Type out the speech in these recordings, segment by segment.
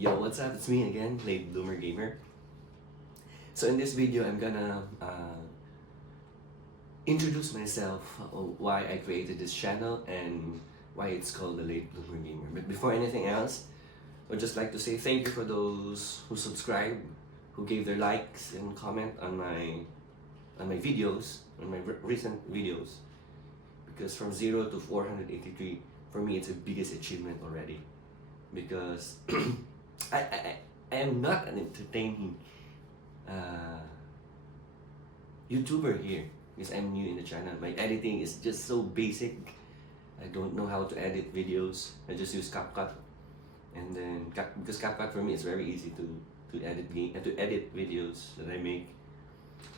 Yo, what's up? It's me again, Late Bloomer Gamer. So in this video, I'm gonna introduce myself, why I created this channel, and why it's called the Late Bloomer Gamer. But before anything else, I'd just like to say thank you for those who subscribe, who gave their likes and comment on my videos, on my recent videos. Because from 0 to 483, for me, it's the biggest achievement already. Because I am not an entertaining uh, YouTuber here, because I'm new in the channel. My editing is just so basic. I don't know how to edit videos. I just use CapCut, and then because CapCut for me is very easy to edit videos that I make.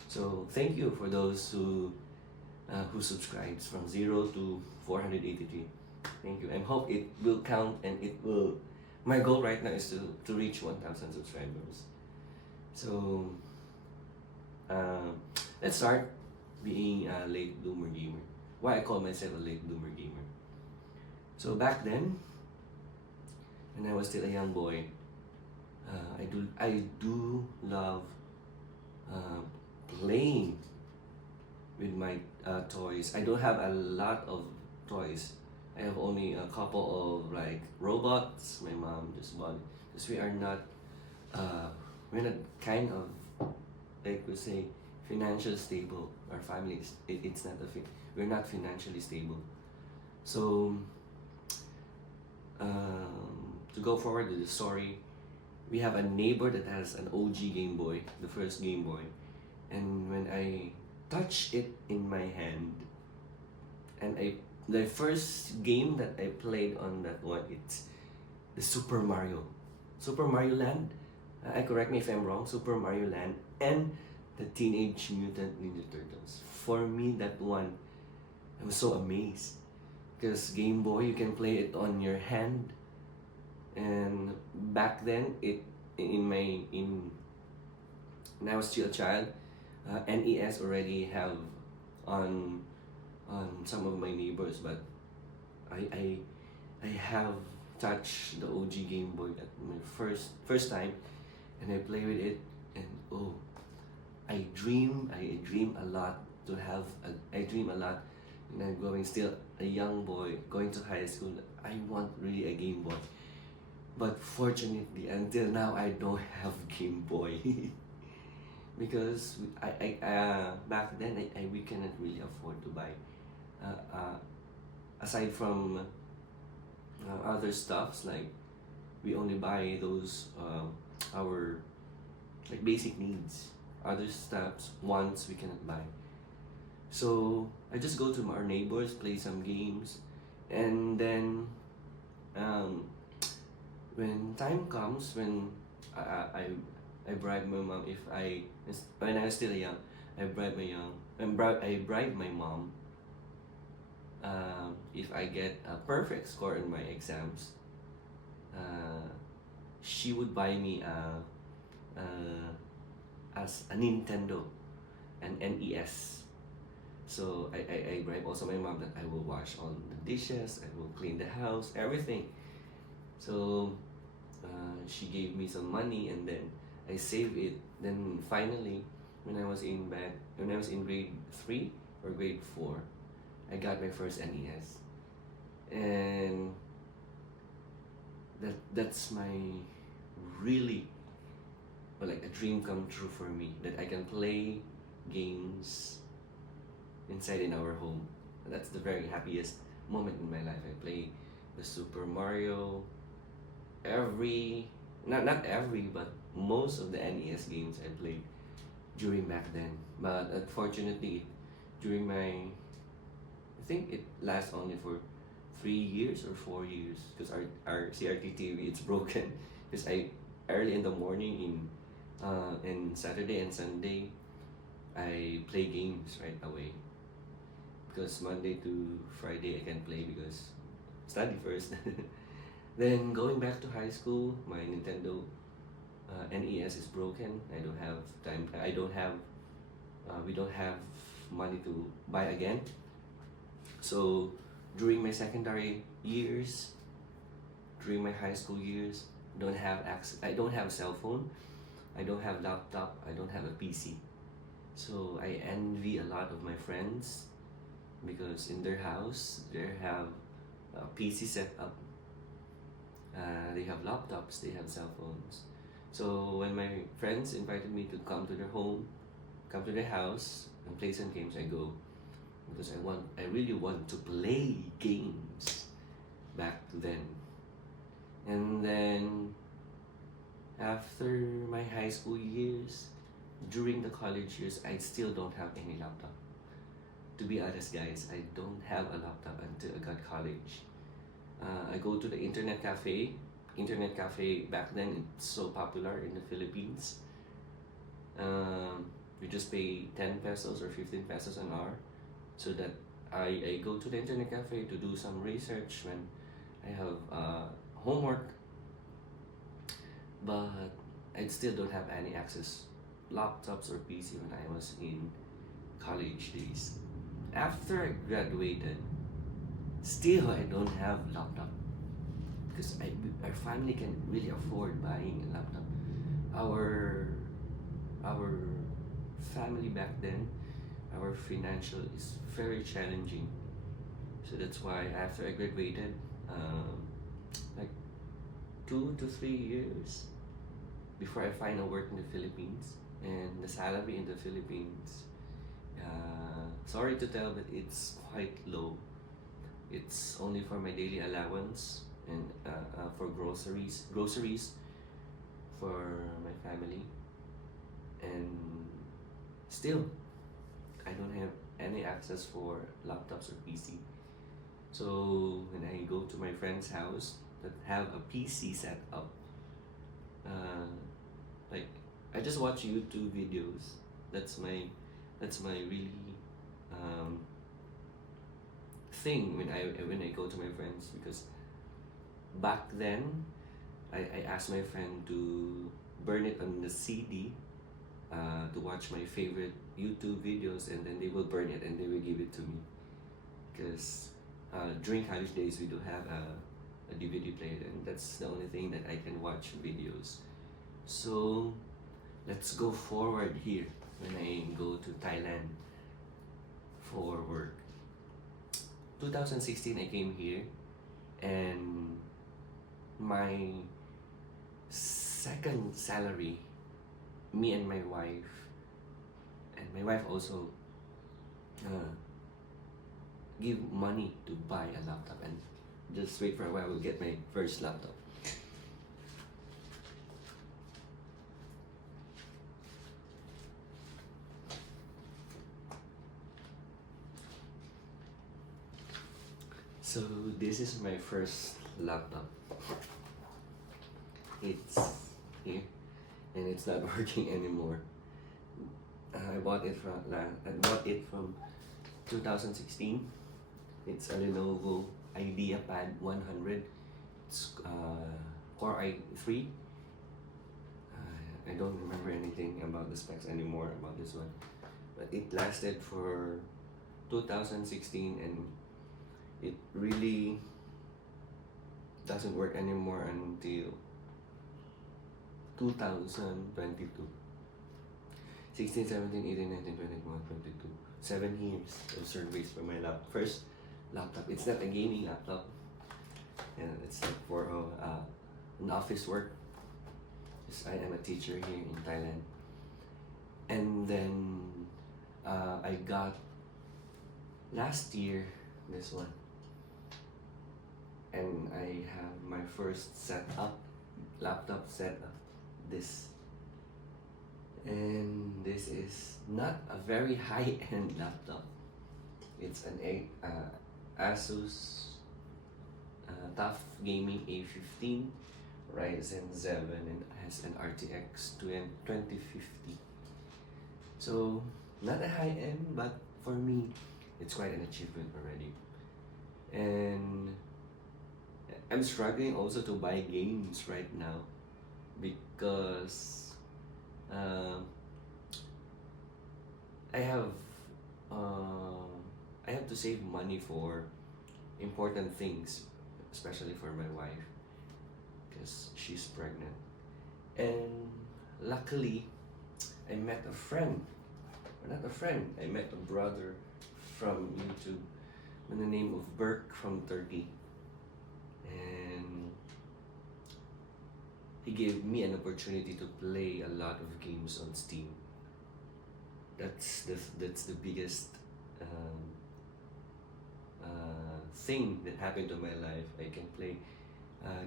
So thank you for those who subscribes from 0 to 483. Thank you. I hope it will count, and it will. My goal right now is to reach 1,000 subscribers. So let's start being a late bloomer gamer. Why I call myself a late bloomer gamer. So back then, when I was still a young boy, I do love uh, playing with my toys. I don't have a lot of toys. I have only a couple of like robots. My mom just bought because uh, we're not kind of, like we say, financial stable. Our family it's not we're not financially stable. So to go forward with the story, we have a neighbor that has an OG Game Boy, the first Game Boy, and when I touch it in my hand, and the first game that I played on that one, it's the Super Mario Land. I correct me if I'm wrong. Super Mario Land and the Teenage Mutant Ninja Turtles. For me, that one, I was so amazed because Game Boy, you can play it on your hand, and back then in when I was still a child, NES already have on some of my neighbors, but I I I have touched the OG Game Boy at my first time, and I play with it, and oh, I dream a lot to have I dream a lot, and I'm going still a young boy going to high school. I want really a Game Boy, but fortunately until now I don't have Game Boy. Because back then we cannot really afford to buy, uh, uh, aside from other stuffs, like we only buy those our like basic needs. Other stuffs wants we cannot buy. So I just go to our neighbors, play some games, and then um, when time comes, when I I bribe my mom, if when I was still young, I bribe my mom, if I get a perfect score in my exams, uh, she would buy me as a Nintendo, an NES. So I bribe also my mom that I will wash all the dishes, I will clean the house, everything. So she gave me some money, and then I saved it. Then finally, when I was in grade 3 or grade 4, I got my first NES. And that's my really, well, like a dream come true for me, that I can play games inside in our home. That's the very happiest moment in my life. I play the Super Mario, every not every, but most of the NES games I played during back then. But unfortunately, during my I think it lasts only for 3 years or 4 years, because our CRT TV it's broken. Because I early in the morning in Saturday and Sunday, I play games right away, because Monday to Friday I can play because study first. Then going back to high school, my Nintendo NES is broken. I don't have time. I don't have. We don't have money to buy again. So during my secondary years, during my high school years, don't have access. I don't have cell phone. I don't have laptop. I don't have a PC. So I envy a lot of my friends because in their house they have a PC set up. They have laptops. They have cell phones. So when my friends invited me to come to their home, come to their house and play some games, I go because I really want to play games back then. And then after my high school years, during the college years, I still don't have any laptop. To be honest, guys, I don't have a laptop until I got college. I go to the internet cafe. Internet cafe back then it's so popular in the Philippines. You just pay 10 pesos or 15 pesos an hour, so that I go to the internet cafe to do some research when I have homework, but I still don't have any access laptops or PC when I was in college days. After I graduated, still I don't have laptop because our family can really afford buying a laptop. Our family back then, our financial is very challenging. So that's why after I graduated, like 2 to 3 years before I find a work in the Philippines, and the salary in the Philippines, sorry to tell, but it's quite low. It's only for my daily allowance and for groceries for my family, and still I don't have any access for laptops or PC. So when I go to my friend's house that have a PC set up, uh, like I just watch YouTube videos. That's my really um, thing when I go to my friends, because back then I asked my friend to burn it on the CD to watch my favorite YouTube videos, and then they will burn it and they will give it to me because during college days we do have a DVD player, and that's the only thing that I can watch videos. So let's go forward here when I go to Thailand for work. 2016 I came here, and my second salary, me and my wife also uh, give money to buy a laptop, and just wait for a while, we'll get my first laptop. So this is my first laptop. It's here, and it's not working anymore. I bought it from 2016. It's a Lenovo IdeaPad 100. It's Core i3. I don't remember anything about the specs anymore about this one, but it lasted for 2016, and it really doesn't work anymore until 2022. 16, 17, 18, 19, 20, 21, 22. 7 years of service for my first laptop. It's not a gaming laptop, and it's like for an office work. Because I am a teacher here in Thailand. And then I got last year this one, and I have my first laptop setup. This, and this is not a very high-end laptop. It's an Asus TUF Gaming A15 Ryzen 7, and has an RTX 2050. So not a high end, but for me it's quite an achievement already. And I'm struggling also to buy games right now because I have I have to save money for important things, especially for my wife, because she's pregnant. And luckily, I met a friend, or not a friend, I met a brother from YouTube with the name of Burke from Turkey. And he gave me an opportunity to play a lot of games on Steam. That's the biggest um, thing that happened to my life. I can play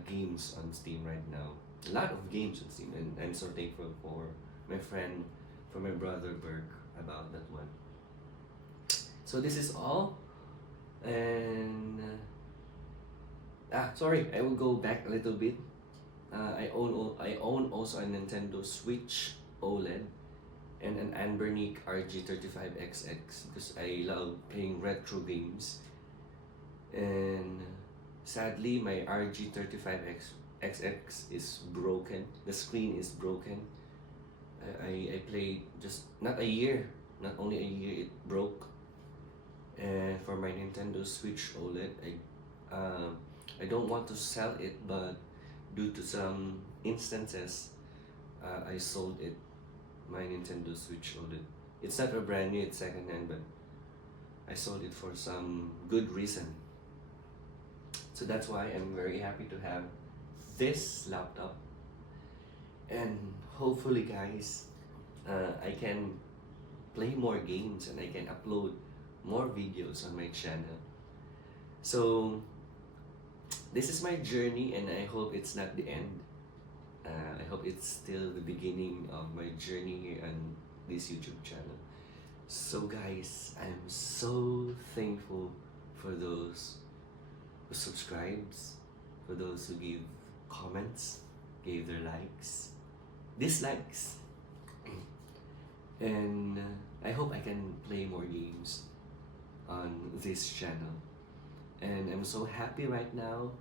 games on Steam right now. A lot of games on Steam, and I'm so thankful for my friend, for my brother Burke about that one. So this is all, and sorry, I will go back a little bit. I own also a Nintendo Switch OLED and an Anbernic RG35XX because I love playing retro games. And sadly, my RG35XX is broken. The screen is broken. I played just not a year, not only a year it broke. And for my Nintendo Switch OLED, I don't want to sell it, but due to some instances, I sold it, my Nintendo Switch OLED. It's not a brand new, it's secondhand, but I sold it for some good reason. So that's why I'm very happy to have this laptop. And hopefully, guys, I can play more games and I can upload more videos on my channel. So this is my journey, and I hope it's not the end. I hope it's still the beginning of my journey here on this YouTube channel. So guys, I'm so thankful for those who subscribes, for those who give comments, gave their likes, dislikes, and I hope I can play more games on this channel. And I'm so happy right now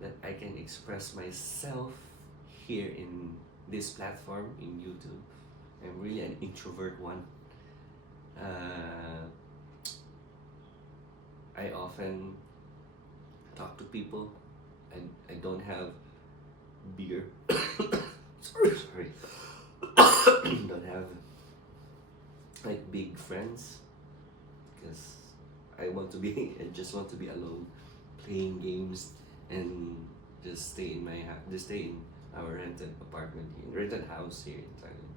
that I can express myself here in this platform in YouTube. I'm really an introvert one. I often talk to people. I don't have beer. sorry. Don't have like big friends because I just want to be alone, playing games, and just stay in our rented apartment here, rented house here in Thailand.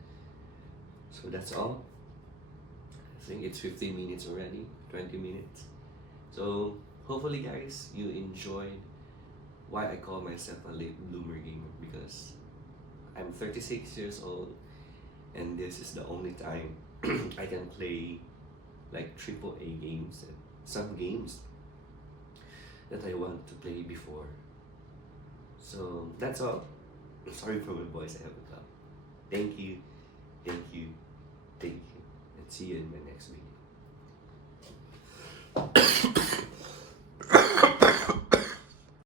So that's all. I think it's 15 minutes already, 20 minutes. So hopefully, guys, you enjoyed why I call myself a late bloomer gamer, because I'm 36 years old, and this is the only time I can play like AAA games and some games that I want to play before. So that's all. Sorry for my voice, I have a cough. Thank you, thank you, thank you, and see you in my next video.